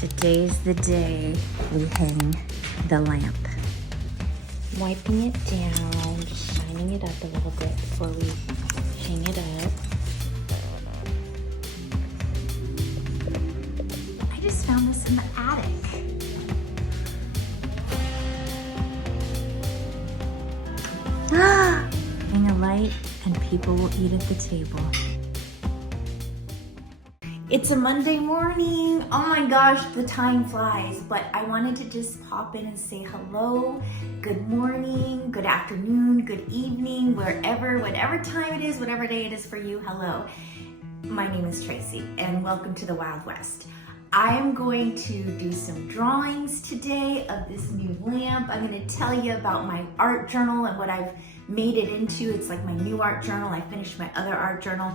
Today's the day we hang the lamp. Wiping it down, just shining it up a little bit before we hang it up. I just found this in the attic. Hang a light and people will eat at the table. It's a Monday morning. Oh my gosh, the time flies, but I wanted to just pop in and say hello, good morning, good afternoon, good evening, whatever time it is, whatever day it is for you, hello. My name is Tracy and welcome to the Wild West. I am going to do some drawings today of this new lamp. I'm going to tell you about my art journal and what I've made it into. It's like my new art journal. I finished my other art journal.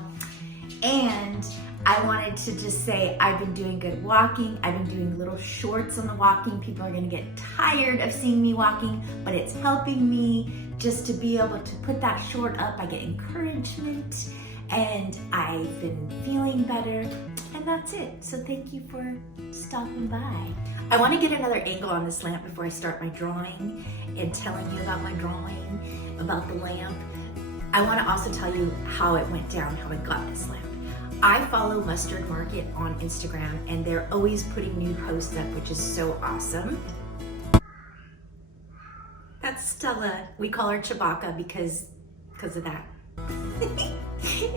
And I wanted to just say I've been doing good walking. I've been doing little shorts on the walking. People are gonna get tired of seeing me walking, but it's helping me just to be able to put that short up. I get encouragement and I've been feeling better, and that's it. So thank you for stopping by. I wanna get another angle on this lamp before I start my drawing and telling you about my drawing, about the lamp. I wanna also tell you how it went down, how I got this lamp. I follow Mustard Market on Instagram and they're always putting new posts up, which is so awesome. That's Stella. We call her Chewbacca because of that.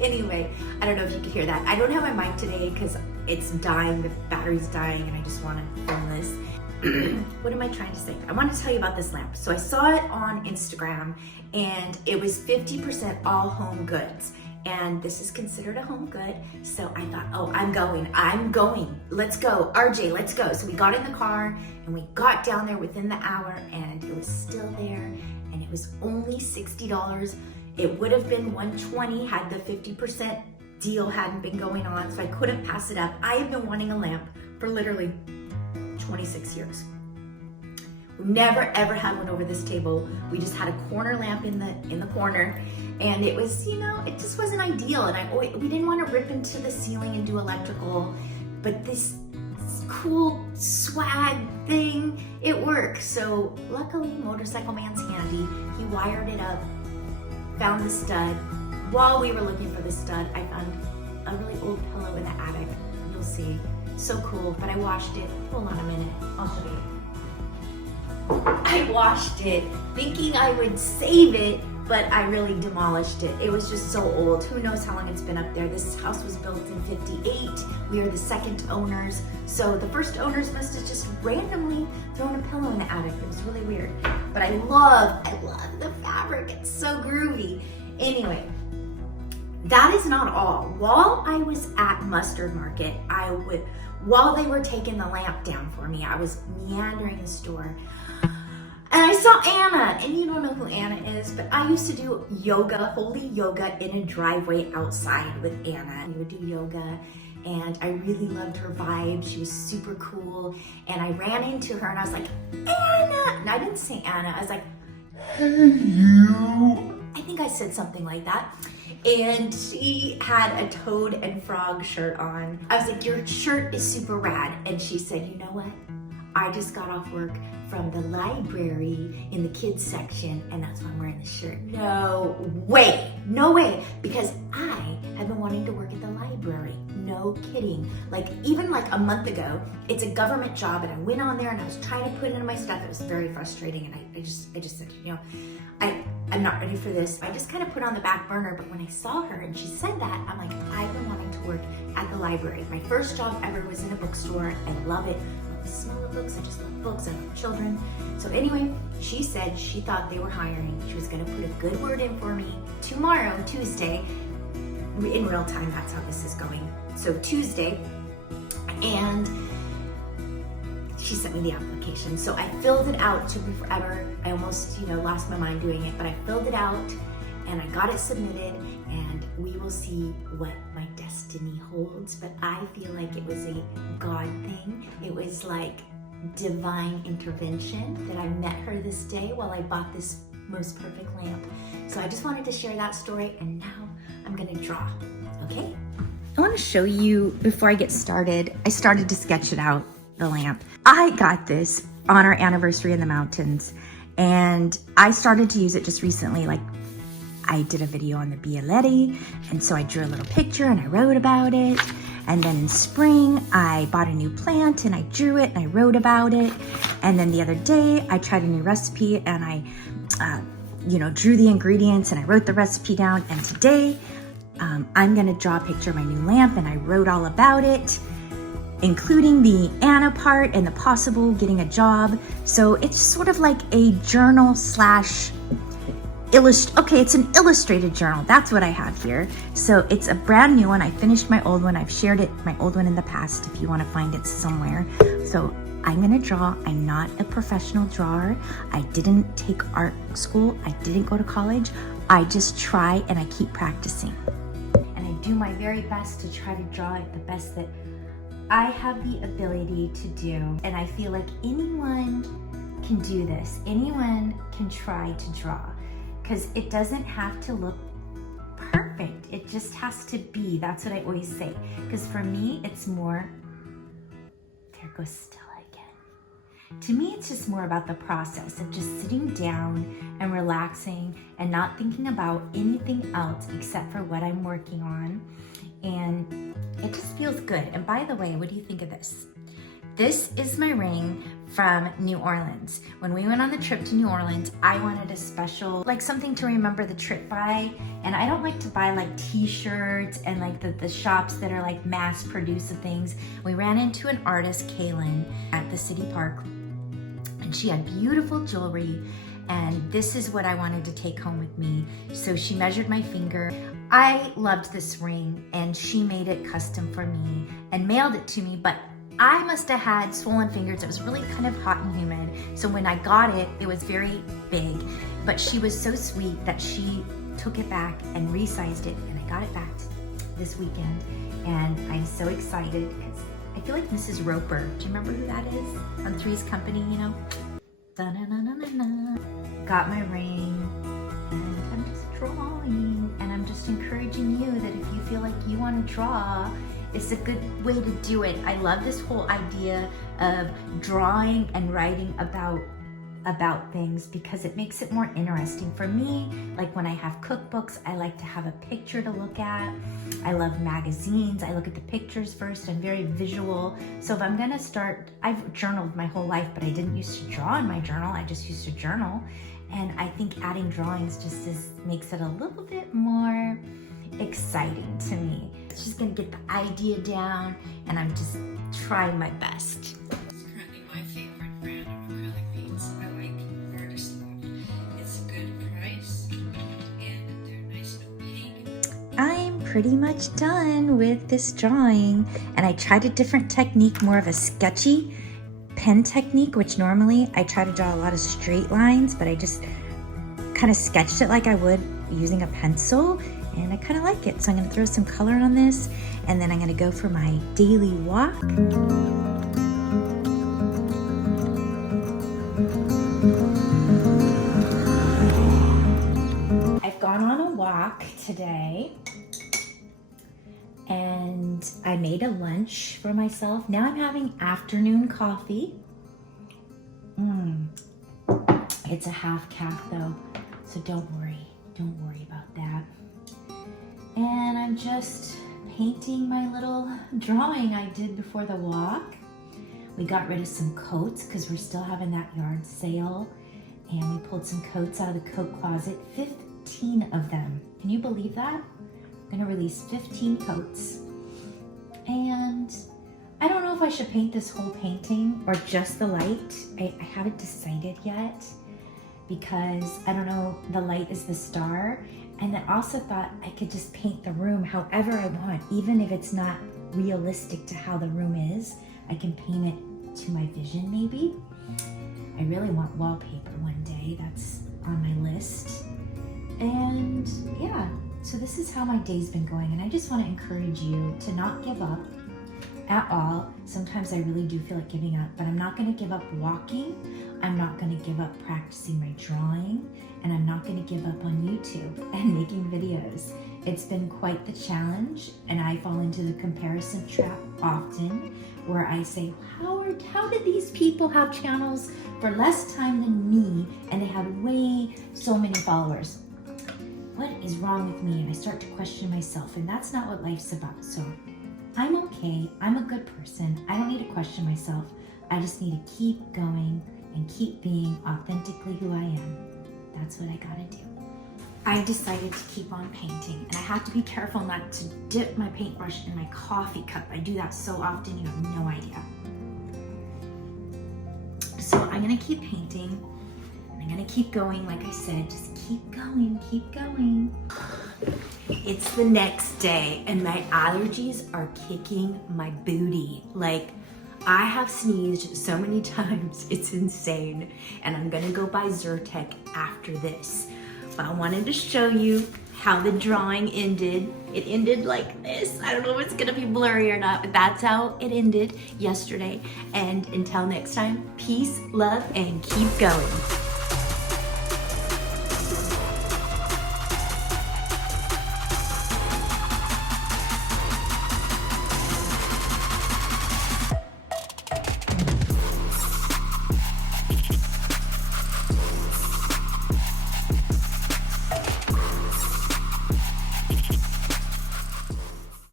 Anyway, I don't know if you could hear that. I don't have my mic today because it's dying, the battery's dying, and I just want to film this. What am I trying to say? I want to tell you about this lamp. So I saw it on Instagram and it was 50% all home goods. And this is considered a home good. So I thought, oh, I'm going. Let's go. RJ, let's go. So we got in the car and we got down there within the hour and it was still there and it was only $60. It would have been $120 had the 50% deal hadn't been going on. So I couldn't pass it up. I have been wanting a lamp for literally 26 years. We never ever had one over this table. We just had a corner lamp in the corner, and it was, you know, it just wasn't ideal. And we didn't want to rip into the ceiling and do electrical, but this cool swag thing, it works. So luckily, Motorcycle Man's handy. He wired it up, found the stud. While we were looking for the stud, I found a really old pillow in the attic. You'll see, so cool. But I washed it. Hold on a minute, I'll show you. I washed it thinking I would save it, but I really demolished it. It was just so old. Who knows how long it's been up there. This house was built in '58. We are the second owners. So the first owners must have just randomly thrown a pillow in the attic. It was really weird. But I love the fabric. It's so groovy. Anyway, that is not all. While I was at Mustard Market, while they were taking the lamp down for me, I was meandering the store. And I saw Anna, and you don't know who Anna is, but I used to do yoga, holy yoga, in a driveway outside with Anna. We would do yoga, and I really loved her vibe. She was super cool, and I ran into her, and I was like, Anna! And I didn't say Anna, I was like, hey you! I think I said something like that. And she had a toad and frog shirt on. I was like, your shirt is super rad. And she said, you know what? I just got off work from the library in the kids section, and that's why I'm wearing this shirt. No way, because I have been wanting to work at the library. No kidding. Even a month ago, it's a government job, and I went on there and I was trying to put in my stuff. It was very frustrating, and I just said, you know, I'm not ready for this. I just kind of put it on the back burner, but when I saw her and she said that, I'm like, I've been wanting to work at the library. My first job ever was in a bookstore. I love it. The smell of books, I just love books, I love children. So anyway, she said she thought they were hiring. She was gonna put a good word in for me tomorrow, Tuesday, in real time, that's how this is going. So Tuesday, and she sent me the application. So I filled it out. Took me forever. I almost, lost my mind doing it, but I filled it out and I got it submitted, and we will see what my destiny holds. But I feel like it was a God thing. It was like divine intervention that I met her this day while I bought this most perfect lamp. So I just wanted to share that story, and now I'm gonna draw, okay? I wanna show you, before I get started, I started to sketch it out. the lamp. I got this on our anniversary in the mountains, and I started to use it just recently. Like, I did a video on the Bialetti, and so I drew a little picture and I wrote about it. And then in spring, I bought a new plant and I drew it and I wrote about it. And then the other day, I tried a new recipe and I, drew the ingredients and I wrote the recipe down. And today, I'm gonna draw a picture of my new lamp, and I wrote all about it, including the Anna part and the possible getting a job. So it's sort of like a journal slash it's an illustrated journal. That's what I have here. So it's a brand new one. I finished my old one. I've shared my old one in the past if you want to find it somewhere. So I'm gonna draw. I'm not a professional drawer. I didn't take art school. I didn't go to college. I just try and I keep practicing. And I do my very best to try to draw it the best that I have the ability to do. And I feel like anyone can do this. Anyone can try to draw, because it doesn't have to look perfect. It just has to be. That's what I always say. Because for me, it's more, there goes Stella again. To me, it's just more about the process of just sitting down and relaxing and not thinking about anything else except for what I'm working on. And it just feels good. And by the way, what do you think of this? This is my ring from New Orleans. When we went on the trip to New Orleans, I wanted a special, like something to remember the trip by. And I don't like to buy like t-shirts and like the shops that are like mass produced of things. We ran into an artist, Kaylin, at the city park, and she had beautiful jewelry. And this is what I wanted to take home with me. So she measured my finger. I loved this ring, and she made it custom for me and mailed it to me, but I must have had swollen fingers. It was really kind of hot and humid. So when I got it, it was very big, but she was so sweet that she took it back and resized it, and I got it back this weekend. And I'm so excited because I feel like Mrs. Roper. Do you remember who that is? On Three's Company, you know? Da-na-na-na-na-na. Got my ring, and I'm just drawing, and I'm just encouraging you that if you feel like you want to draw, it's a good way to do it. I love this whole idea of drawing and writing about things because it makes it more interesting. For me, like when I have cookbooks, I like to have a picture to look at. I love magazines. I look at the pictures first. I'm very visual. So if I'm gonna start, I've journaled my whole life, but I didn't used to draw in my journal. I just used to journal. And I think adding drawings just makes it a little bit more exciting to me. It's just gonna get the idea down, and I'm just trying my best. It's currently my favorite brand of acrylic paints. I like Artist Loft. It's a good price, and they're nice and opaque. I'm pretty much done with this drawing, and I tried a different technique, more of a sketchy pen technique, which normally I try to draw a lot of straight lines, but I just kind of sketched it like I would using a pencil, and I kind of like it. So I'm gonna throw some color on this, and then I'm gonna go for my daily walk. I've gone on a walk today, and I made a lunch for myself. Now I'm having afternoon coffee. It's a half calf though, so don't worry about that. And I'm just painting my little drawing I did before the walk. We got rid of some coats because we're still having that yard sale, and we pulled some coats out of the coat closet, 15 of them. Can you believe that? I'm gonna release 15 coats. And I don't know if I should paint this whole painting or just the light. I haven't decided yet because I don't know, the light is the star. And I also thought I could just paint the room however I want, even if it's not realistic to how the room is. I can paint it to my vision maybe. I really want wallpaper one day. That's on my list. And yeah, so this is how my day's been going. And I just want to encourage you to not give up at all. Sometimes I really do feel like giving up, but I'm not going to give up walking. I'm not going to give up practicing my drawing, and I'm not going to give up on YouTube and making videos. It's been quite the challenge, and I fall into the comparison trap often, where I say, how did these people have channels for less time than me, and they have so many followers? What is wrong with me? And I start to question myself, and that's not what life's about. So I'm okay. I'm a good person. I don't need to question myself. I just need to keep going and keep being authentically who I am. That's what I gotta do. I decided to keep on painting, and I have to be careful not to dip my paintbrush in my coffee cup. I do that so often, you have no idea. So I'm gonna keep painting, and I'm gonna keep going, like I said, just keep going, keep going. It's the next day, and my allergies are kicking my booty. Like, I have sneezed so many times, it's insane, and I'm gonna go buy Zyrtec after this. But I wanted to show you how the drawing ended. It ended like this. I don't know if it's gonna be blurry or not, but that's how it ended yesterday. And until next time, peace, love, and keep going.